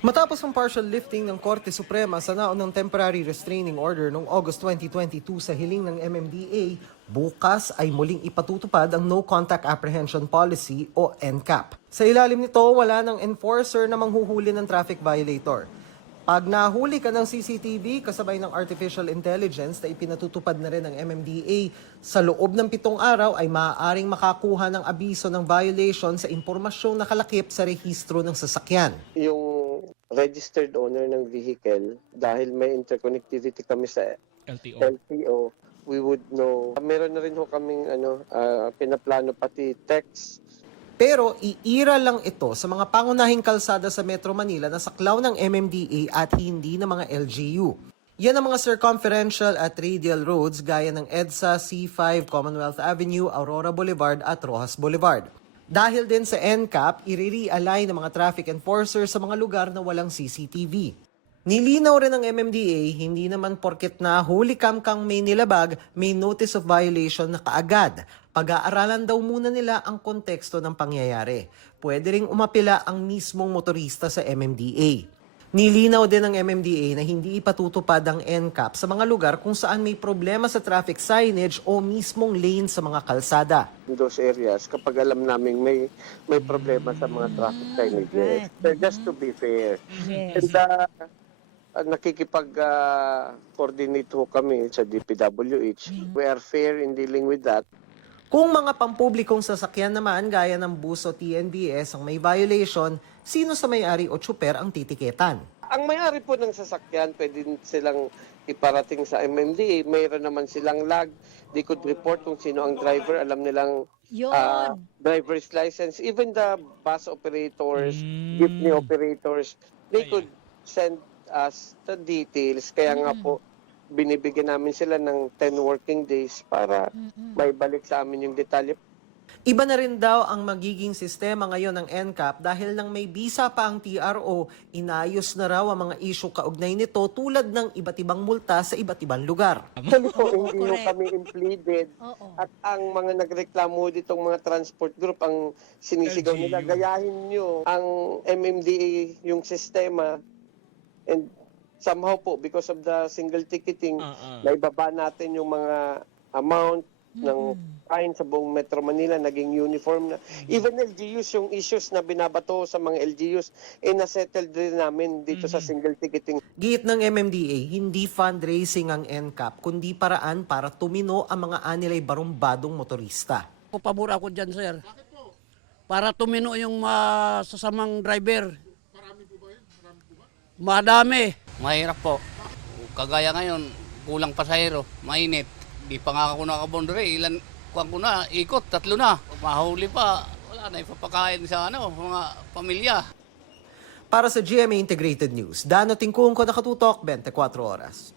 Matapos ang partial lifting ng Korte Suprema sa naunang temporary restraining order noong August 2022 sa hiling ng MMDA, bukas ay muling ipatutupad ang No Contact Apprehension Policy o NCAP. Sa ilalim nito, wala ng enforcer na manghuhuli ng traffic violator. Pag nahuli ka ng CCTV kasabay ng artificial intelligence na ipinatutupad na rin ng MMDA, sa loob ng 7 araw ay maaaring makakuha ng abiso ng violation sa impormasyong nakalakip sa rehistro ng sasakyan. Yung registered owner ng vehicle, dahil may interconnectivity kami sa LTO, we would know. Meron na rin ho kaming pinaplano pati text. Pero iira lang ito sa mga pangunahing kalsada sa Metro Manila na saklaw ng MMDA at hindi ng mga LGU. Yan ang mga circumferential at radial roads gaya ng EDSA, C5, Commonwealth Avenue, Aurora Boulevard at Rojas Boulevard. Dahil din sa NCAP, i-realign ng mga traffic enforcers sa mga lugar na walang CCTV. Nilinaw rin ng MMDA, hindi naman porket na huli kang may nilabag, may notice of violation na kaagad. Pag-aaralan daw muna nila ang konteksto ng pangyayari. Pwede ring umapila ang mismong motorista sa MMDA. Nilinaw din ng MMDA na hindi ipatutupad ang NCAP sa mga lugar kung saan may problema sa traffic signage o mismong lane sa mga kalsada. In those areas, kapag alam namin may problema sa mga traffic signages. Just to be fair. Yes. And nakikipag-coordinate ho kami sa DPWH. We are fair in dealing with that. Kung mga pampublikong sasakyan naman gaya ng bus o TNBS ang may violation, sino sa may-ari o tsuper ang titiketan? Ang may-ari po ng sasakyan, pwede silang iparating sa MMDA. Mayroon naman silang log. They could report kung sino ang driver. Alam nilang driver's license. Even the bus operators, jeepney operators, they could send us the details. Kaya nga po, binibigyan namin sila ng 10 working days para may balik sa amin yung detalye. Iba na rin daw ang magiging sistema ngayon ng NCAP dahil nang may bisa pa ang TRO, inayos na raw ang mga issue kaugnay nito tulad ng iba't ibang multa sa iba't ibang lugar. Actually po, hindi ho kami impleaded. At ang mga nagreklamo ditong mga transport group, ang sinisigaw nila, gayahin nyo ang MMDA yung sistema. And somehow po, because of the single ticketing, naibaba natin yung mga amount ng fine sa buong Metro Manila, naging uniform na. Even LGUs, yung issues na binabato sa mga LGUs, nasettled din namin dito sa single ticketing. Giit ng MMDA, hindi fundraising ang NCAP, kundi paraan para tumino ang mga anilay barumbadong motorista. Pabor ako dyan, sir. Para tumino yung masasamang driver. Marami po ba yun? Madami. Mahirap po. Kagaya ngayon, kulang pasahero, mainit. Di pa nga ako nakabondre, ilan kuwan ko na, ikot, 3 na. Mahuli pa, wala na ipapakain sa mga pamilya. Para sa GMA Integrated News, Dano Tingkung ko, nakatutok 24 oras.